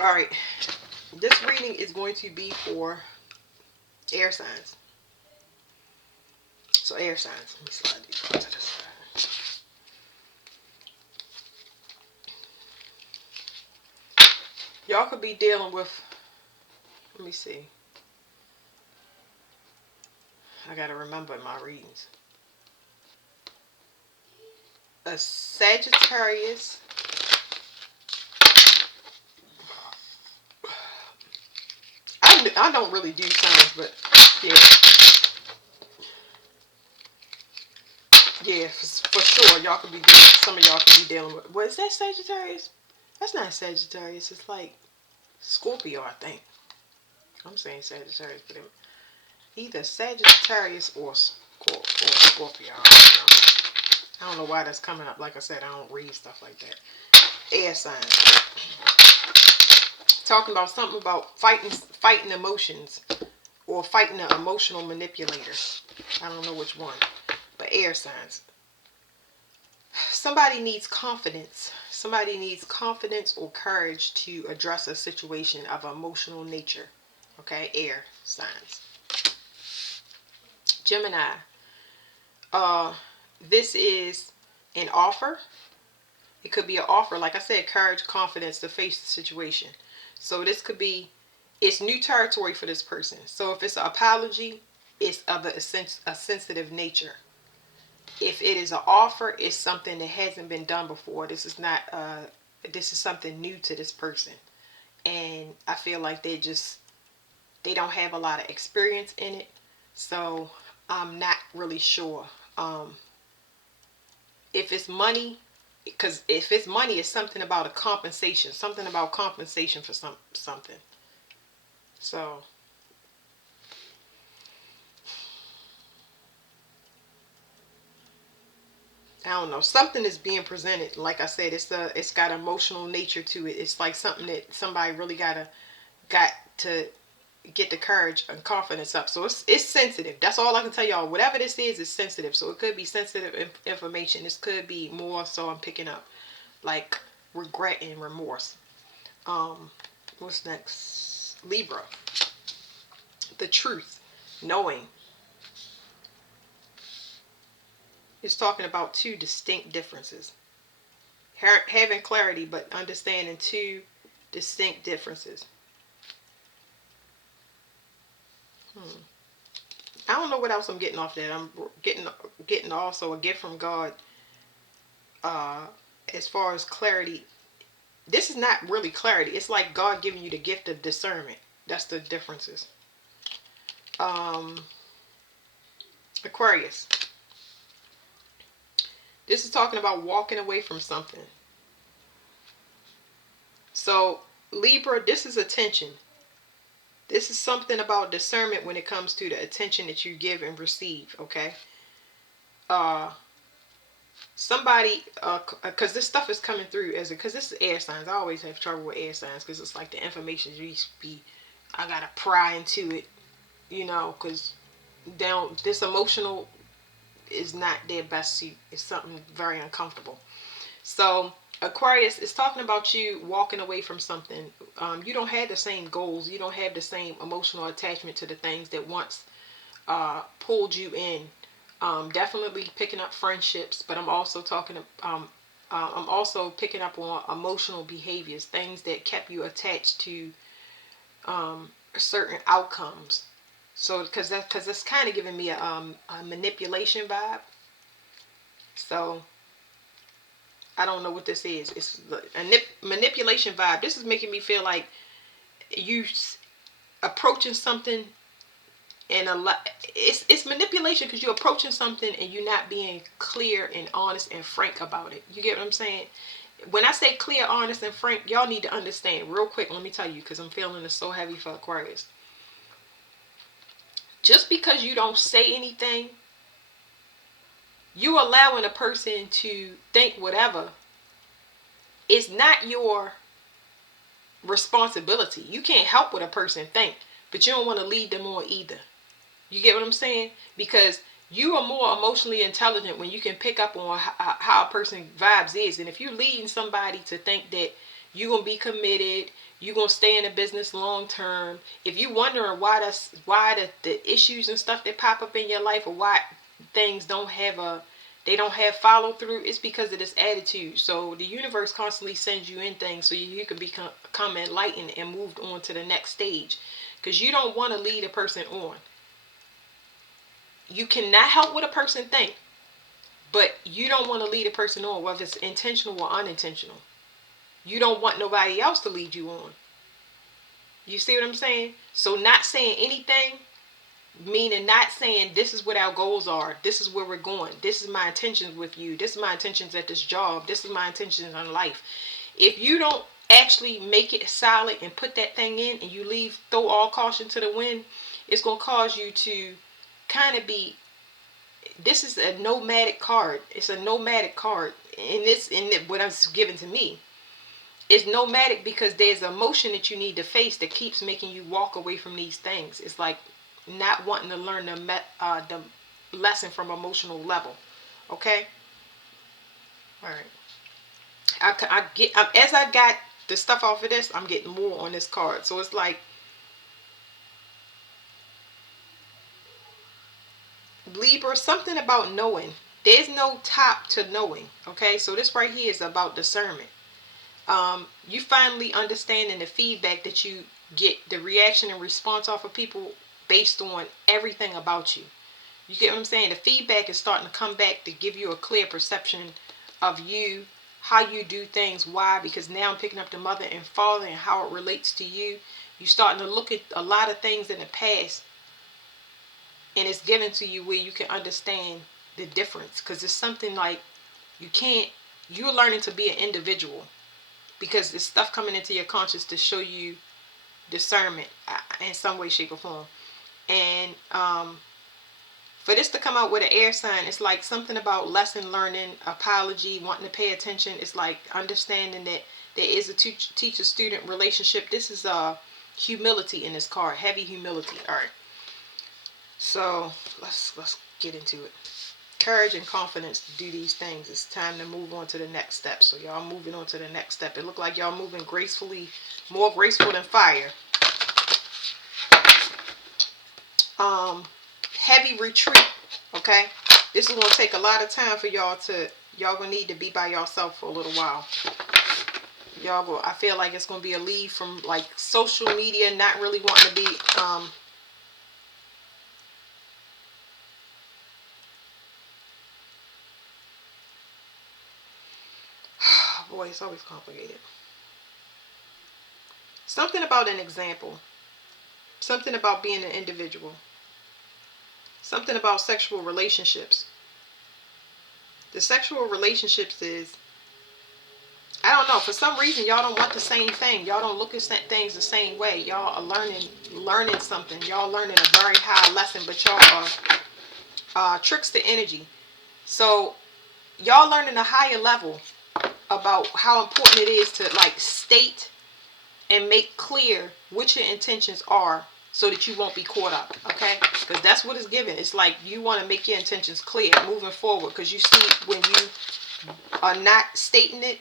All right. This reading is going to be for air signs. So air signs. Let me slide these cards to the side. Y'all could be dealing with. Let me see. I gotta remember my readings. A Sagittarius. I don't really do signs, but yeah, yeah, for sure. Y'all could be dealing. Some of y'all could be dealing with. What is that, Sagittarius? That's not Sagittarius. It's like Scorpio, I think. I'm saying Sagittarius, but either Sagittarius or Scorpio. I don't know why that's coming up. Like I said, I don't read stuff like that. Air signs. Talking about something about fighting emotions, or fighting an emotional manipulator. I don't know which one, but air signs. Somebody needs confidence. Somebody needs confidence or courage to address a situation of emotional nature. Okay, air signs. Gemini. Uh, this is an offer. It could be an offer, like I said, courage, confidence to face the situation. So this could be, it's new territory for this person. So if it's an apology, it's of a sensitive nature. If it is an offer, it's something that hasn't been done before. This is not, this is something new to this person. And I feel like they don't have a lot of experience in it. So I'm not really sure. If it's money, because if it's money, it's something about a compensation, something about compensation for something. So I don't know. Something is being presented. Like I said, it's got emotional nature to it. It's like something that somebody really got to get the courage and confidence up. So it's sensitive. That's all I can tell y'all. Whatever this is sensitive. So it could be sensitive information. This could be more so I'm picking up like regret and remorse. What's next? Libra. The truth. Knowing. It's talking about two distinct differences. Having clarity, but understanding two distinct differences. I don't know what else I'm getting off that. I'm getting also a gift from God. Uh, as far as clarity, this is not really clarity. It's like God giving you the gift of discernment. That's the differences. Um, Aquarius. This is talking about walking away from something. So Libra, this is attention. This is something about discernment when it comes to the attention that you give and receive. Okay. Uh, somebody, because this stuff is coming through as because this is air signs. I always have trouble with air signs because it's like the information you be. I gotta pry into it, because down this emotional is not their best suit. It's something very uncomfortable. So Aquarius is talking about you walking away from something. You don't have the same goals. You don't have the same emotional attachment to the things that once pulled you in. Definitely picking up friendships, but I'm also talking. I'm also picking up on emotional behaviors, things that kept you attached to certain outcomes. So, because that's kind of giving me a manipulation vibe. So I don't know what this is. It's a manipulation vibe. This is making me feel like you approaching something and a lot. It's manipulation because you're approaching something and you're not being clear and honest and frank about it. You get what I'm saying? When I say clear, honest, and frank, y'all need to understand real quick. Let me tell you, because I'm feeling it's so heavy for Aquarius. Just because you don't say anything, you allowing a person to think whatever. It's not your responsibility. You can't help what a person think, but you don't want to lead them on either. You get what I'm saying? Because you are more emotionally intelligent when you can pick up on how a person vibes is. And if you're leading somebody to think that You're going to be committed. You're going to stay in the business long term. If you're wondering why the issues and stuff that pop up in your life, or why things they don't have follow through, it's because of this attitude. So the universe constantly sends you in things so you can become enlightened and moved on to the next stage. Because you don't want to lead a person on. You cannot help what a person think, but you don't want to lead a person on, whether it's intentional or unintentional. You don't want nobody else to lead you on. You see what I'm saying? So not saying anything, meaning not saying this is what our goals are, this is where we're going, this is my intentions with you, this is my intentions at this job, this is my intentions in life. If you don't actually make it solid and put that thing in, and you throw all caution to the wind, it's going to cause you to kind of be, this is a nomadic card. It's a nomadic card. What I'm given to me, it's nomadic because there's emotion that you need to face that keeps making you walk away from these things. It's like not wanting to learn the lesson from emotional level. Okay. All right. As I got the stuff off of this, I'm getting more on this card. So it's like Libra, something about knowing. There's no top to knowing. Okay. So this right here is about discernment. You finally understanding the feedback that you get, the reaction and response off of people based on everything about you. You get what I'm saying? The feedback is starting to come back to give you a clear perception of you, how you do things. Why? Because now I'm picking up the mother and father and how it relates to you. You're starting to look at a lot of things in the past, and it's given to you where you can understand the difference. Because it's something like you're learning to be an individual. Because there's stuff coming into your conscious to show you discernment in some way, shape, or form. And for this to come out with an air sign, it's like something about lesson learning, apology, wanting to pay attention. It's like understanding that there is a teacher-student relationship. This is humility in this card, heavy humility. All right. So let's get into it. Courage and confidence to do these things. It's time to move on to the next step. So y'all moving on to the next step. It looked like y'all moving gracefully, more graceful than fire. Heavy retreat. Okay, this is gonna take a lot of time for y'all gonna need to be by yourself for a little while. I feel like it's gonna be a leave from like social media, not really wanting to be boy, it's always complicated. Something about an example. Something about being an individual. Something about sexual relationships. The sexual relationships is, I don't know, for some reason y'all don't want the same thing. Y'all don't look at things the same way. Y'all are learning something. Y'all learning a very high lesson, but y'all are trickster energy. So y'all learning a higher level about how important it is to like state and make clear what your intentions are so that you won't be caught up. Okay, because that's what it's given. It's like you want to make your intentions clear moving forward, because you see when you are not stating it,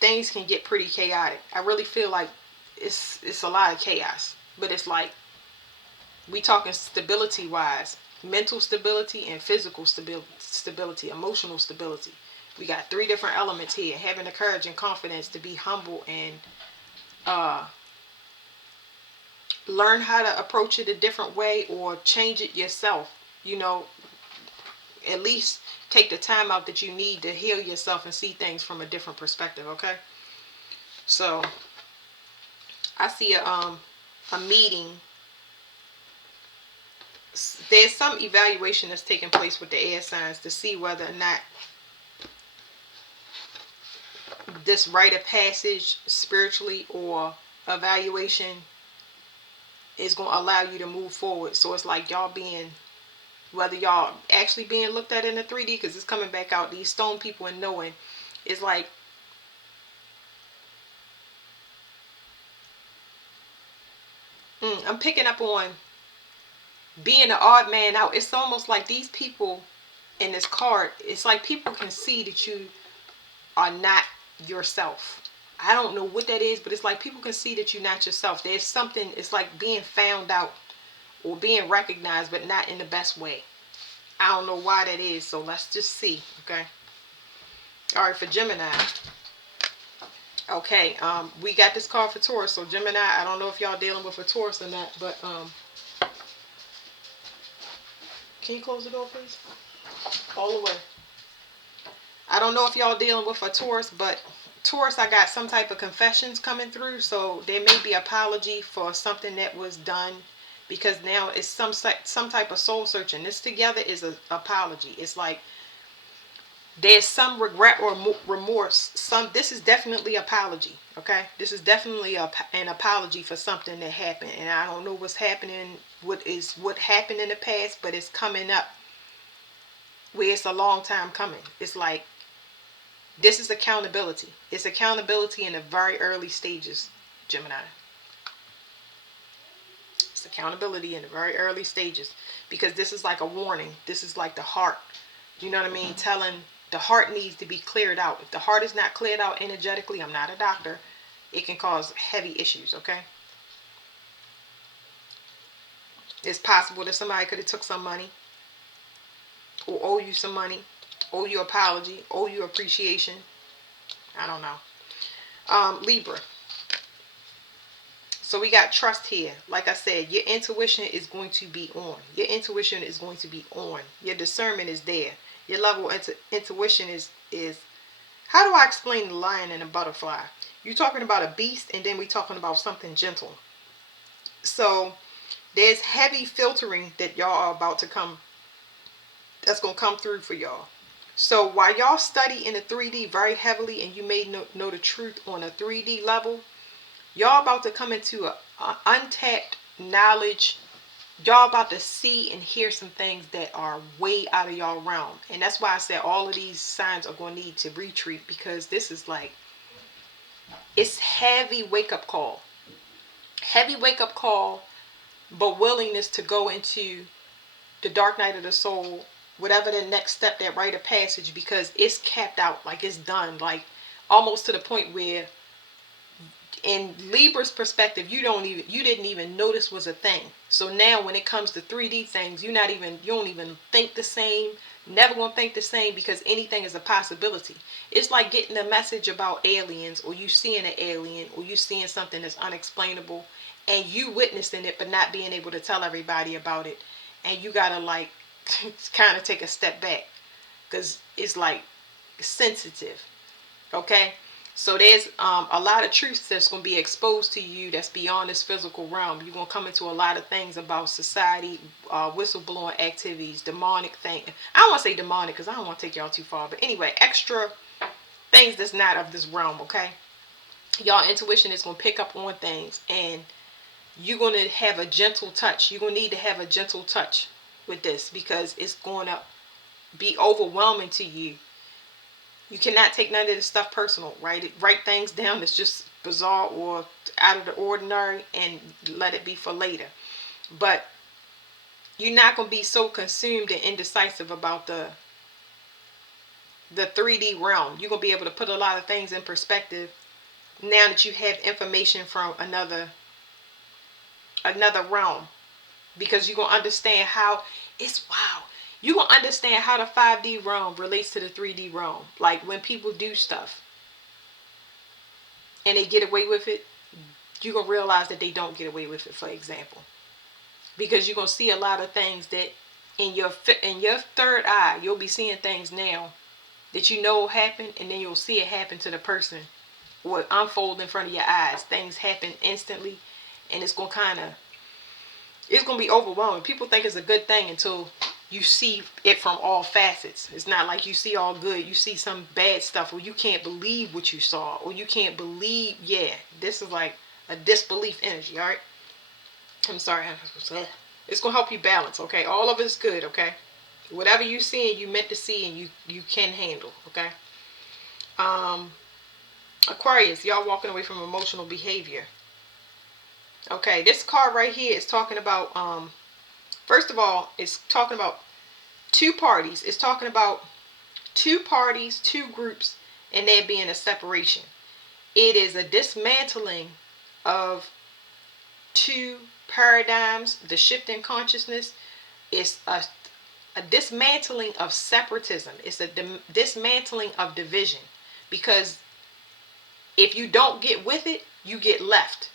things can get pretty chaotic. I really feel like it's a lot of chaos, but it's like we talking stability wise, mental stability and physical stability, emotional stability. We got 3 different elements here. Having the courage and confidence to be humble and learn how to approach it a different way or change it yourself. You know, at least take the time out that you need to heal yourself and see things from a different perspective. Okay, so I see a meeting. There's some evaluation that's taking place with the air signs to see whether or not this rite of passage spiritually or evaluation is going to allow you to move forward. So it's like y'all whether y'all actually being looked at in the 3D, because it's coming back out, these stone people and knowing, it's like I'm picking up on being an odd man out. It's almost like these people in this card, it's like people can see that are not yourself. I don't know what that is, but it's like people can see that you're not yourself. There's something, it's like being found out or being recognized, but not in the best way. I don't know why that is, so let's just see, okay? All right, for Gemini. Okay, we got this card for Taurus. So Gemini, I don't know if y'all dealing with a Taurus or not, but can you close the door, please? All the way. I don't know if y'all dealing with a Taurus, but Taurus, I got some type of confessions coming through. So there may be apology for something that was done, because now it's some type of soul searching. This together is an apology. It's like there's some regret or remorse. This is definitely apology. Okay, this is definitely an apology for something that happened, and I don't know what's happening. What happened in the past, but it's coming up where it's a long time coming. It's like this is accountability. It's accountability in the very early stages, Gemini. It's accountability in the very early stages, because this is like a warning. This is like the heart. You know what I mean? Telling the heart needs to be cleared out. If the heart is not cleared out energetically, I'm not a doctor, it can cause heavy issues, okay? It's possible that somebody could have took some money or owe you some money, owe you apology, owe you appreciation. I don't know. Libra. So we got trust here. Like I said, your intuition is going to be on. Your intuition is going to be on. Your discernment is there. Your level of intuition is how do I explain the lion and the butterfly? You're talking about a beast, and then we're talking about something gentle. So there's heavy filtering that y'all are about to come, that's going to come through for y'all. So while y'all study in the 3D very heavily, and you may know the truth on a 3D level, y'all about to come into a untapped knowledge. Y'all about to see and hear some things that are way out of y'all realm. And that's why I said all of these signs are going to need to retreat, because this is like, it's heavy wake-up call. Heavy wake-up call, but willingness to go into the dark night of the soul, whatever the next step, that rite of passage, because it's capped out, like it's done, like almost to the point where in Libra's perspective, you didn't even know this was a thing. So now when it comes to 3D things, you don't even think the same, never gonna think the same, because anything is a possibility. It's like getting a message about aliens, or you seeing an alien, or you seeing something that's unexplainable, and you witnessing it but not being able to tell everybody about it, and you gotta like kind of take a step back, because it's like sensitive. Okay, so there's a lot of truths that's going to be exposed to you that's beyond this physical realm. You're going to come into a lot of things about society, whistleblowing activities, demonic thing. I don't want to say demonic because I don't want to take y'all too far, but anyway, extra things that's not of this realm. Okay, y'all intuition is going to pick up on things, and you're going to have a gentle touch. You're going to need to have a gentle touch with this, because it's going to be overwhelming to you. You cannot take none of this stuff personal. Write things down that's just bizarre or out of the ordinary, and let it be for later. But you're not going to be so consumed and indecisive about the 3D realm. You're going to be able to put a lot of things in perspective now that you have information from another realm, because you're going to understand how it's wow. You're going to understand how the 5D realm relates to the 3D realm. Like when people do stuff and they get away with it, you're going to realize that they don't get away with it, for example. Because you're going to see a lot of things that in your third eye, you'll be seeing things now that you know will happen, and then you'll see it happen to the person, or unfold in front of your eyes. Things happen instantly, and it's going to be overwhelming. People think it's a good thing until you see it from all facets. It's not like you see all good. You see some bad stuff, or you can't believe what you saw, or you can't believe, this is like a disbelief energy, all right? I'm sorry. It's going to help you balance, okay? All of it's good, okay? Whatever you see and you meant to see and you can handle, okay? Aquarius, y'all walking away from emotional behavior. Okay, this card right here is talking about, first of all, it's talking about two parties. It's talking about two parties, two groups and there being a separation. It is a dismantling of two paradigms, the shift in consciousness. It's a dismantling of separatism. It's a dismantling of division. Because if you don't get with it, you get left.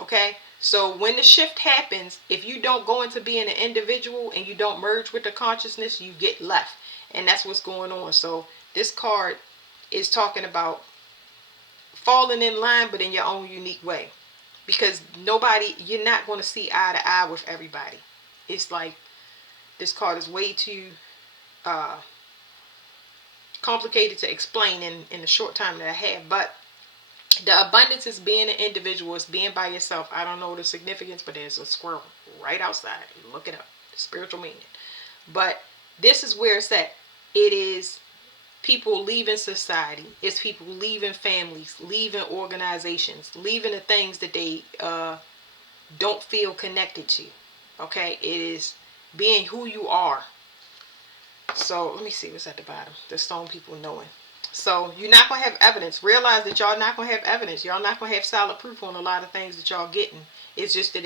Okay? So when the shift happens, if you don't go into being an individual and you don't merge with the consciousness, you get left. And that's what's going on. So this card is talking about falling in line, but in your own unique way. Because you're not going to see eye to eye with everybody. It's like this card is way too complicated to explain in the short time that I have. But the abundance is being an individual, it's being by yourself. I don't know the significance, but there's a squirrel right outside. Look it up. The spiritual meaning. But this is where it's at. It is people leaving society. It's people leaving families, leaving organizations, leaving the things that they don't feel connected to. Okay? It is being who you are. So let me see what's at the bottom. The stone people knowing. So you're not going to have evidence. Realize that y'all not going to have evidence. Y'all not going to have solid proof on a lot of things that y'all getting. It's just that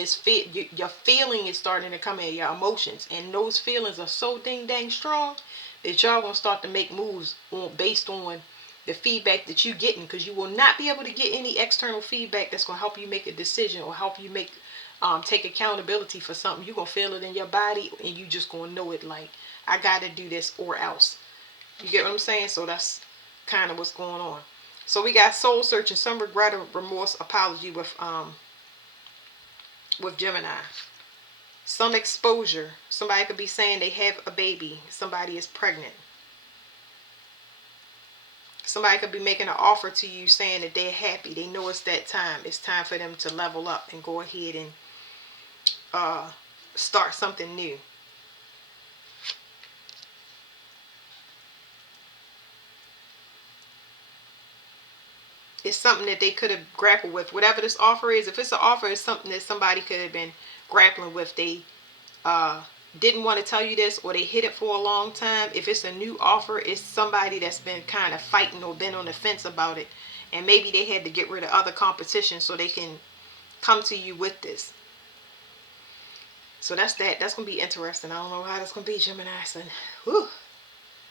your feeling is starting to come in, your emotions. And those feelings are so dang strong that y'all going to start to make moves based on the feedback that you're getting. Because you will not be able to get any external feedback that's going to help you make a decision or help you make take accountability for something. You're going to feel it in your body and you just going to know it like, I got to do this or else. You get what I'm saying? So that's kind of what's going on. So we got soul searching, some regret or remorse, apology with Gemini. Some exposure. Somebody could be saying they have a baby. Somebody is pregnant. Somebody could be making an offer to you saying that they're happy. They know it's that time. It's time for them to level up and go ahead and start something new. It's something that they could have grappled with. Whatever this offer is, if it's an offer, it's something that somebody could have been grappling with. They didn't want to tell you this, or they hid it for a long time. If it's a new offer, it's somebody that's been kind of fighting or been on the fence about it. And maybe they had to get rid of other competition so they can come to you with this. So that's that. That's going to be interesting. I don't know how that's going to be, Gemini. So, whew.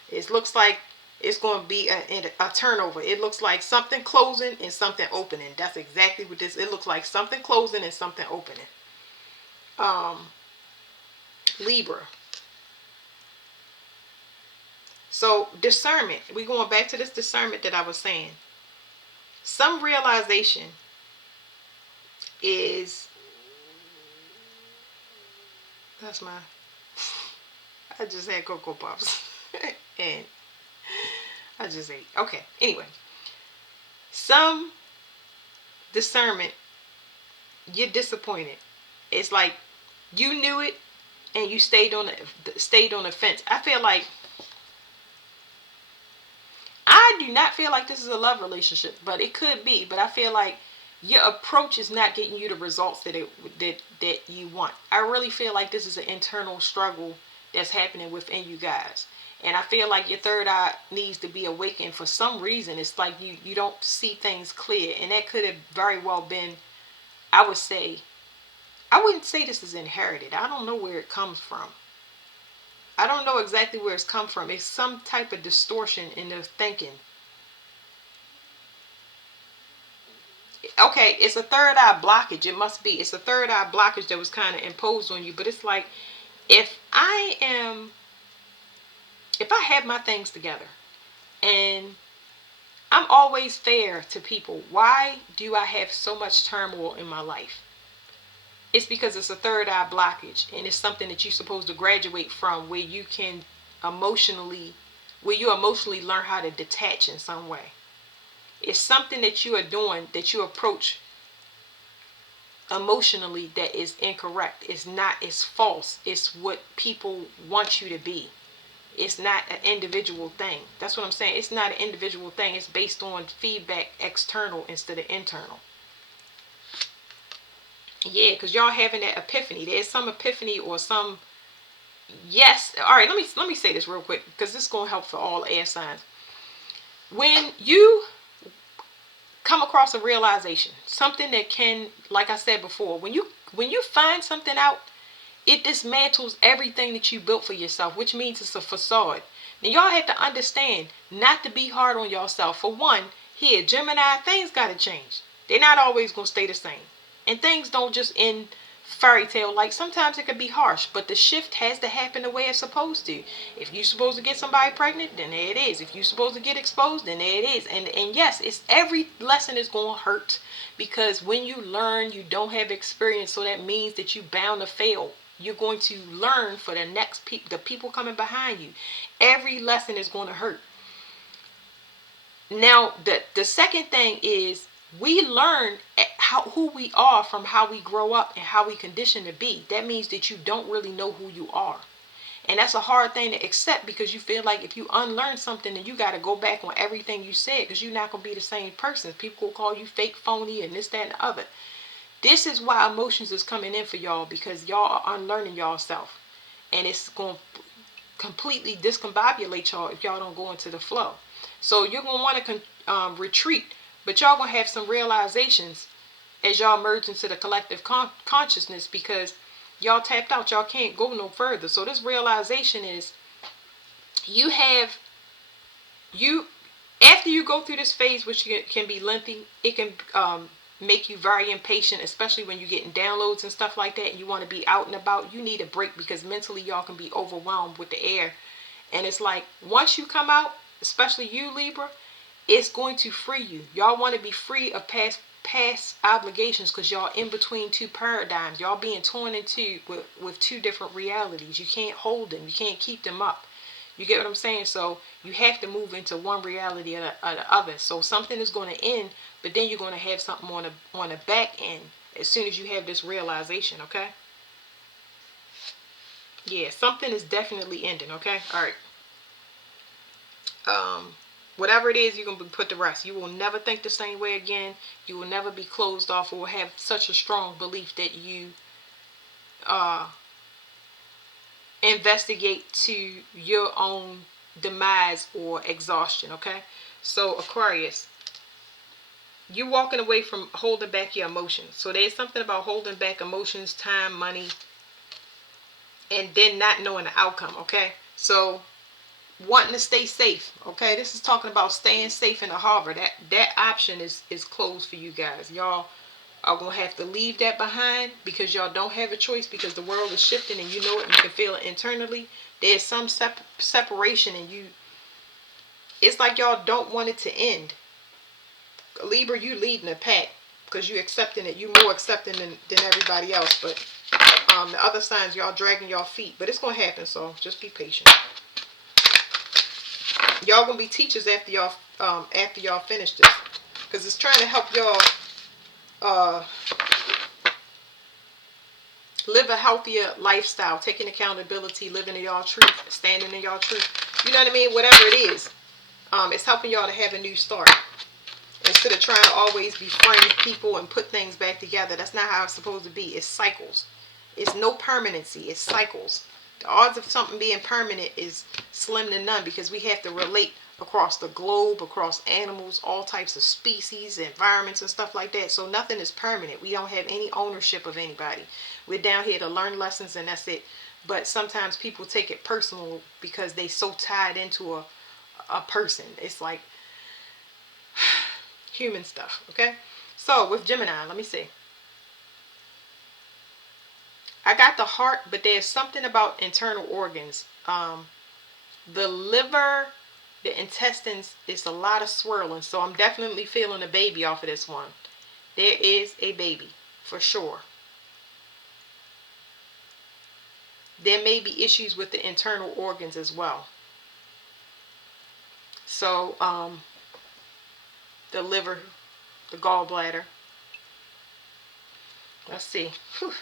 It looks like it's going to be a turnover. It looks like something closing and something opening. That's exactly what this. It looks like something closing and something opening. Libra. So discernment. We're going back to this discernment that I was saying. Some realization is. That's my. I just had Cocoa Pops. And I just ate. Okay. Anyway. Some discernment. You're disappointed. It's like you knew it and you stayed on the fence. I feel like I do not feel like this is a love relationship, but it could be. But I feel like your approach is not getting you the results that you want. I really feel like this is an internal struggle that's happening within you guys. And I feel like your third eye needs to be awakened for some reason. It's like you don't see things clear. And that could have very well been, I wouldn't say this is inherited. I don't know where it comes from. I don't know exactly where it's come from. It's some type of distortion in their thinking. Okay, it's a third eye blockage. It must be. It's a third eye blockage that was kind of imposed on you. But it's like, if I have my things together and I'm always fair to people, why do I have so much turmoil in my life? It's because it's a third eye blockage, and it's something that you're supposed to graduate from, where you emotionally learn how to detach in some way. It's something that you are doing, that you approach emotionally, that is incorrect. It's false. It's what people want you to be. It's not an individual thing. That's what I'm saying. It's not an individual thing. It's based on feedback external instead of internal. Yeah, because y'all having that epiphany. There's some epiphany or some. Yes. All right. Let me say this real quick, because this is going to help for all air signs. When you come across a realization, something that can, like I said before, when you find something out, it dismantles everything that you built for yourself, which means it's a facade. Now y'all have to understand not to be hard on yourself. For one, here, Gemini, things gotta change. They're not always gonna stay the same. And things don't just end fairy tale like. Sometimes it can be harsh, but the shift has to happen the way it's supposed to. If you're supposed to get somebody pregnant, then there it is. If you're supposed to get exposed, then there it is. And yes, it's every lesson is gonna hurt, because when you learn, you don't have experience, so that means that you bound to fail. You're going to learn for the next the people coming behind you. Every lesson is going to hurt. Now, the second thing is, we learn who we are from how we grow up and how we condition to be. That means that you don't really know who you are. And that's a hard thing to accept, because you feel like if you unlearn something, then you got to go back on everything you said, because you're not going to be the same person. People will call you fake, phony, and this, that, and the other. This is why emotions is coming in for y'all, because y'all are unlearning yourself. And it's going to completely discombobulate y'all if y'all don't go into the flow. So you're going to want to retreat, but y'all going to have some realizations as y'all merge into the collective consciousness, because y'all tapped out. Y'all can't go no further. So this realization is, after you go through this phase, which can be lengthy, it can make you very impatient, especially when you're getting downloads and stuff like that, and you want to be out and about. You need a break, because mentally y'all can be overwhelmed with the air. And it's like, once you come out, especially you, Libra, it's going to free you. Y'all want to be free of past obligations, because y'all in between two paradigms. Y'all being torn into with two different realities. You can't hold them. You can't keep them up. You get what I'm saying? So you have to move into one reality or the other. So something is going to end, but then you're going to have something on the back end as soon as you have this realization, okay? Yeah, something is definitely ending, okay? All right. Whatever it is, you're going to be put to rest. You will never think the same way again. You will never be closed off or have such a strong belief that you investigate to your own demise or exhaustion, okay? So Aquarius, you're walking away from holding back your emotions. So there's something about holding back emotions, time, money, and then not knowing the outcome, okay? So wanting to stay safe, okay? This is talking about staying safe in the harbor. That option is closed for you guys. Y'all are going to have to leave that behind, because y'all don't have a choice, because the world is shifting and you know it, and you can feel it internally. There's some separation, and it's like y'all don't want it to end. Libra, you leading the pack, because you accepting it. You more accepting than everybody else. But the other signs, y'all dragging y'all feet. But it's going to happen, so just be patient. Y'all going to be teachers after y'all finish this, because it's trying to help y'all live a healthier lifestyle, taking accountability, living in y'all truth, standing in y'all truth. You know what I mean? Whatever it is, it's helping y'all to have a new start. Instead of trying to always befriend people and put things back together. That's not how it's supposed to be. It's cycles. It's no permanency. It's cycles. The odds of something being permanent is slim to none, because we have to relate across the globe, across animals, all types of species, environments, and stuff like that. So nothing is permanent. We don't have any ownership of anybody. We're down here to learn lessons, and that's it. But sometimes people take it personal, because they so tied into a person. It's like human stuff, okay? So with Gemini, let me see. I got the heart, but there's something about internal organs. The liver, the intestines, it's a lot of swirling. So I'm definitely feeling a baby off of this one. There is a baby, for sure. There may be issues with the internal organs as well. So, the liver, the gallbladder. Let's see. Whew.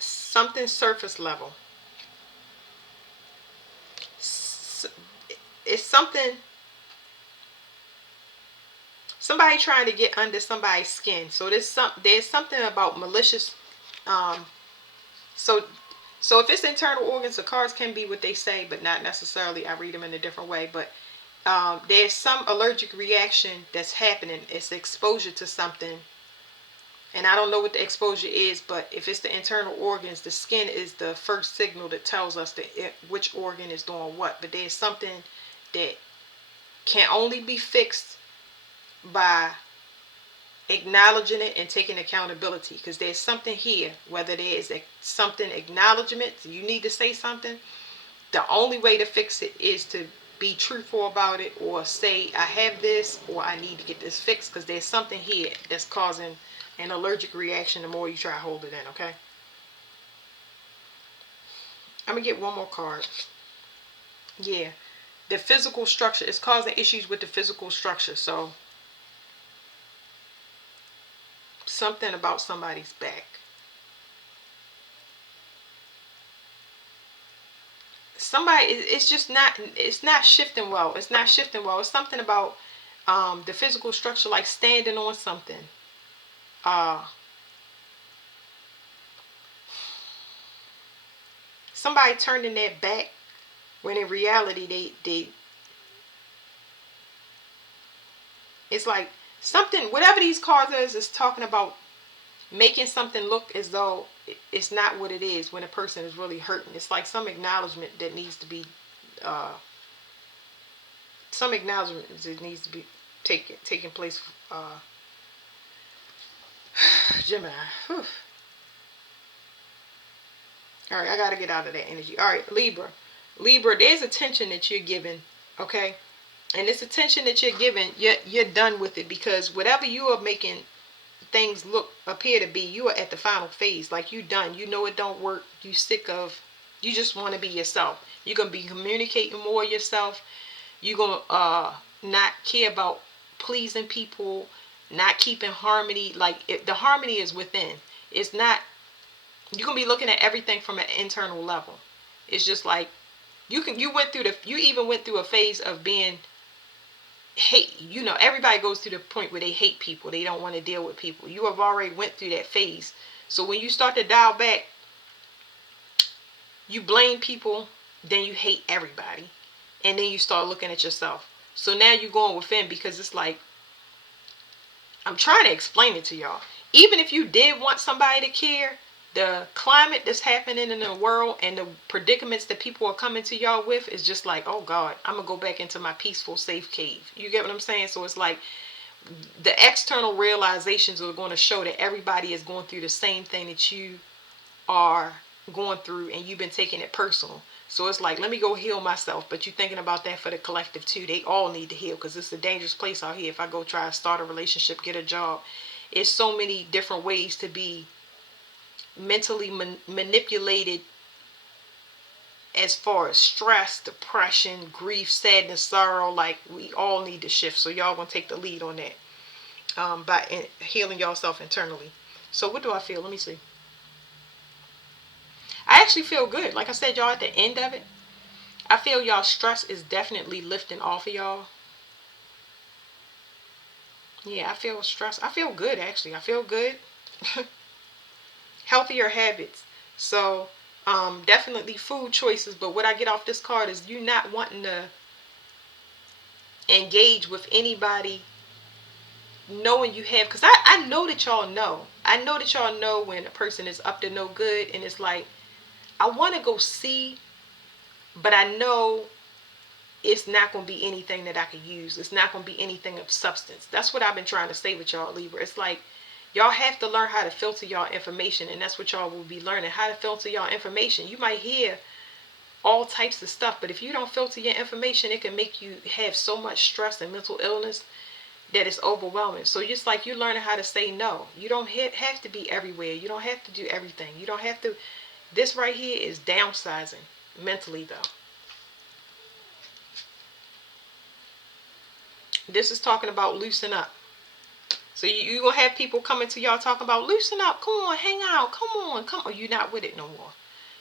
Something surface level. It's something, somebody trying to get under somebody's skin. So there's something about malicious. So So if it's internal organs, the cards can be what they say, but not necessarily. I read them in a different way. But there's some allergic reaction that's happening. It's exposure to something. And I don't know what the exposure is, but if it's the internal organs, the skin is the first signal that tells us which organ is doing what. But there's something that can only be fixed by acknowledging it and taking accountability, because there's something here, whether there is something acknowledgement, you need to say something. The only way to fix it is to be truthful about it, or say I have this, or I need to get this fixed, because there's something here that's causing an allergic reaction the more you try to hold it in. Okay, I'm gonna get one more card. Yeah, the physical structure is causing issues with the physical structure. So something about somebody's back. Somebody, it's just not, it's not shifting well. It's not shifting well. It's something about the physical structure, like standing on something. Uh, somebody turning their back when in reality they it's like something, whatever these cards is talking about, making something look as though it's not what it is when a person is really hurting. It's like some acknowledgement that needs to be uh, some acknowledgement that needs to be taking place. Gemini. Whew. All right, I got to get out of that energy. All right, Libra. Libra, there's attention that you're giving, okay? And this attention that you're giving, you're done with it, because whatever you are making things appear to be, you are at the final phase. Like, you done. You know it don't work. You sick of, you just want to be yourself. You're going to be communicating more yourself. You're going to not care about pleasing people, not keeping harmony. Like, the harmony is within. It's not, you're going to be looking at everything from an internal level. It's just like, you even went through a phase of being hate. Everybody goes to the point where they hate people. They don't want to deal with people. You have already went through that phase. So when you start to dial back, you blame people, then you hate everybody, and then you start looking at yourself. So now you're going within, because it's like, I'm trying to explain it to y'all. Even if you did want somebody to care, the climate that's happening in the world and the predicaments that people are coming to y'all with is just like, oh God, I'm going to go back into my peaceful, safe cave. You get what I'm saying? So it's like the external realizations are going to show that everybody is going through the same thing that you are going through, and you've been taking it personal. So it's like, let me go heal myself. But you're thinking about that for the collective too. They all need to heal, because it's a dangerous place out here. If I go try to start a relationship, get a job, it's so many different ways to be mentally manipulated, as far as stress, depression, grief, sadness, sorrow. Like, we all need to shift. So y'all gonna take the lead on that, by healing yourself internally. So what do I feel? Let me see. I actually feel good. Like I said, y'all, at the end of it, I feel y'all stress is definitely lifting off of y'all. Yeah, I feel stress. I feel good, actually. I feel good. Healthier habits. So definitely food choices. But what I get off this card is you not wanting to engage with anybody knowing you have, because I know that y'all know. I know that y'all know when a person is up to no good, and it's like, I want to go see, but I know it's not going to be anything that I could use. It's not going to be anything of substance. That's what I've been trying to say with y'all, Libra. It's like, y'all have to learn how to filter y'all information, and that's what y'all will be learning, how to filter y'all information. You might hear all types of stuff, but if you don't filter your information, it can make you have so much stress and mental illness that it's overwhelming. So just like you learning how to say no. You don't have to be everywhere. You don't have to do everything. You don't have to. This right here is downsizing mentally, though. This is talking about loosen up. So you're going to have people coming to y'all talking about loosen up. Come on, hang out. Come on, come on. You're not with it no more.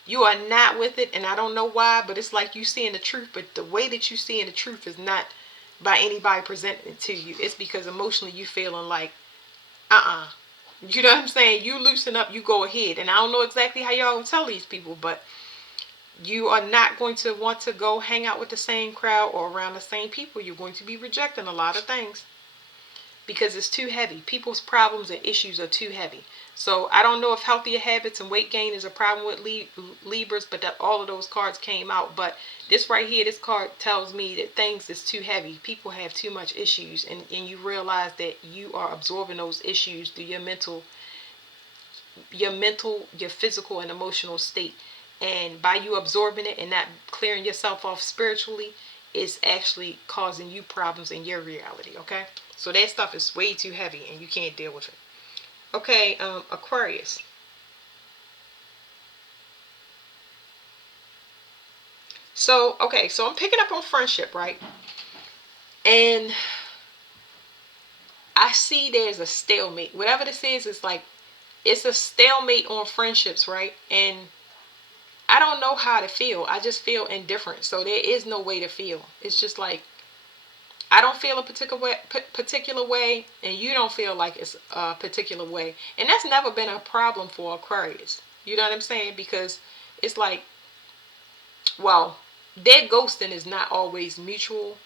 You are not with it, and I don't know why, but it's like you seeing the truth, but the way that you seeing the truth is not by anybody presenting it to you. It's because emotionally you feeling like, uh-uh. You know what I'm saying? You loosen up, you go ahead. And I don't know exactly how y'all gonna tell these people, but you are not going to want to go hang out with the same crowd or around the same people. You're going to be rejecting a lot of things because it's too heavy. People's problems and issues are too heavy. So I don't know if healthier habits and weight gain is a problem with Libras, but that all of those cards came out. But this right here, this card tells me that things is too heavy. People have too much issues, and you realize that you are absorbing those issues through your physical and emotional state. And by you absorbing it and not clearing yourself off spiritually, it's actually causing you problems in your reality, okay? So that stuff is way too heavy and you can't deal with it. Okay, Aquarius. So, okay, so I'm picking up on friendship, right? And I see there's a stalemate. Whatever this is, it's like, it's a stalemate on friendships, right? And I don't know how to feel. I just feel indifferent. So there is no way to feel. It's just like, I don't feel a particular way, and you don't feel like it's a particular way. And that's never been a problem for Aquarius. You know what I'm saying? Because it's like, well, their ghosting is not always mutual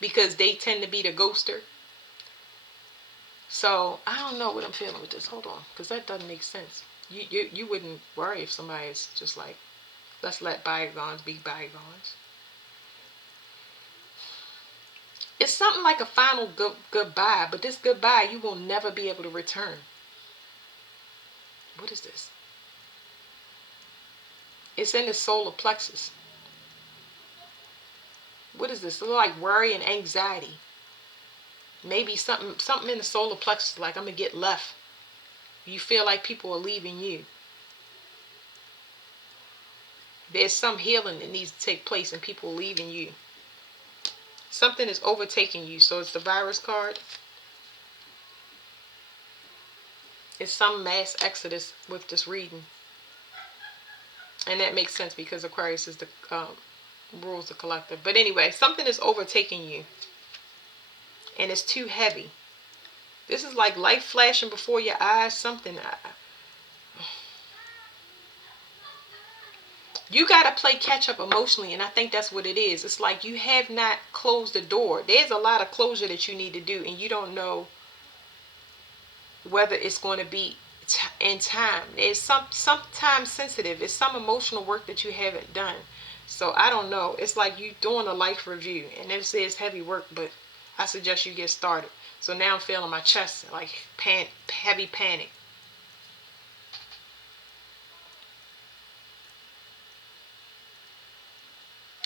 because they tend to be the ghoster. So I don't know what I'm feeling with this. Hold on, because that doesn't make sense. You wouldn't worry if somebody is just like, let's let bygones be bygones. It's something like a final goodbye, but this goodbye you will never be able to return. What is this? It's in the solar plexus. What is this? It's like worry and anxiety. Maybe something in the solar plexus, like I'm gonna get left. You feel like people are leaving you. There's some healing that needs to take place and people are leaving you. Something is overtaking you. So it's the virus card. It's some mass exodus with this reading. And that makes sense because Aquarius is the rules the collective. But anyway, something is overtaking you. And it's too heavy. This is like life flashing before your eyes. Something. You got to play catch up emotionally, and I think that's what it is. It's like you have not closed the door. There's a lot of closure that you need to do, and you don't know whether it's going to be in time. It's sometimes sensitive. It's some emotional work that you haven't done. So I don't know. It's like you doing a life review, and it says heavy work, but I suggest you get started. So now I'm feeling my chest like heavy panic.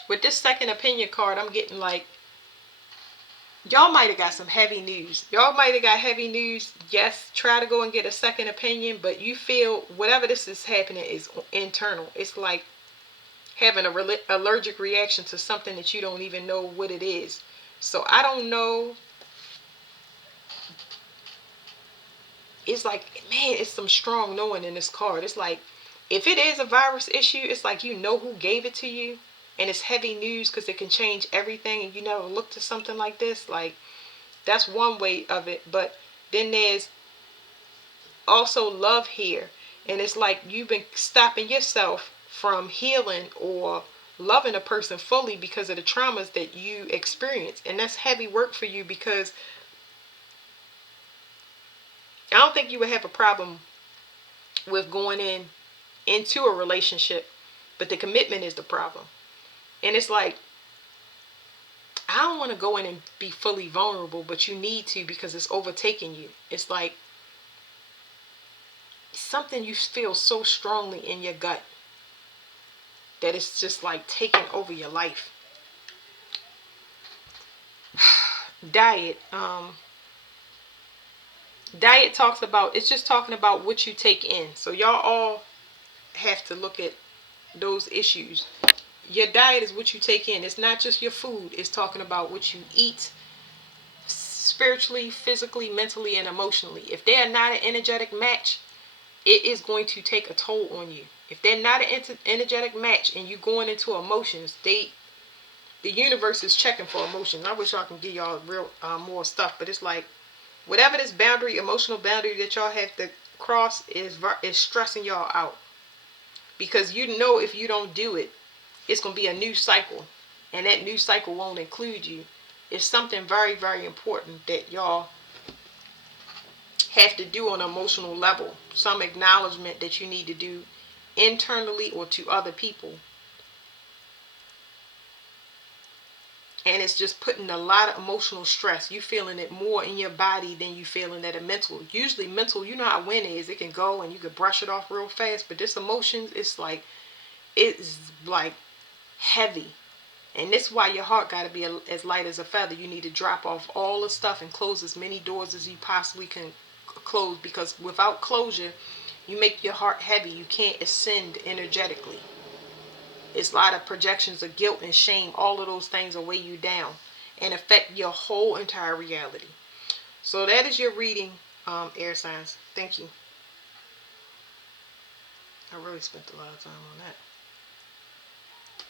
With this second opinion card, I'm getting like, y'all might have got some heavy news. Y'all might have got heavy news. Yes, try to go and get a second opinion, but you feel whatever this is happening is internal. It's like having an allergic reaction to something that you don't even know what it is. So I don't know. It's like, man, it's some strong knowing in this card. It's like, if it is a virus issue, it's like you know who gave it to you. And it's heavy news because it can change everything. And you never look to something like this. Like, that's one way of it. But then there's also love here. And it's like you've been stopping yourself from healing or loving a person fully because of the traumas that you experience. And that's heavy work for you because I don't think you would have a problem with going into a relationship. But the commitment is the problem. And it's like, I don't want to go in and be fully vulnerable, but you need to because it's overtaking you. It's like something you feel so strongly in your gut that it's just like taking over your life. Diet. Diet talks about, it's just talking about what you take in. So y'all all have to look at those issues. Your diet is what you take in. It's not just your food. It's talking about what you eat spiritually, physically, mentally, and emotionally. If they are not an energetic match, it is going to take a toll on you. If they're not an energetic match and you going into emotions, the universe is checking for emotions. I wish I can give y'all real more stuff, but it's like Whatever this boundary, emotional boundary that y'all have to cross is stressing y'all out. Because you know if you don't do it, it's going to be a new cycle. And that new cycle won't include you. It's something very, very important that y'all have to do on an emotional level. Some acknowledgement that you need to do internally or to other people. And it's just putting a lot of emotional stress. You feeling it more in your body than you feeling that in mental. Usually mental, you know how wind is. It can go and you can brush it off real fast. But this emotions, it's like heavy. And this is why your heart got to be as light as a feather. You need to drop off all the stuff and close as many doors as you possibly can close. Because without closure, you make your heart heavy. You can't ascend energetically. It's a lot of projections of guilt and shame. All of those things will weigh you down and affect your whole entire reality. So that is your reading, air signs. Thank you. I really spent a lot of time on that.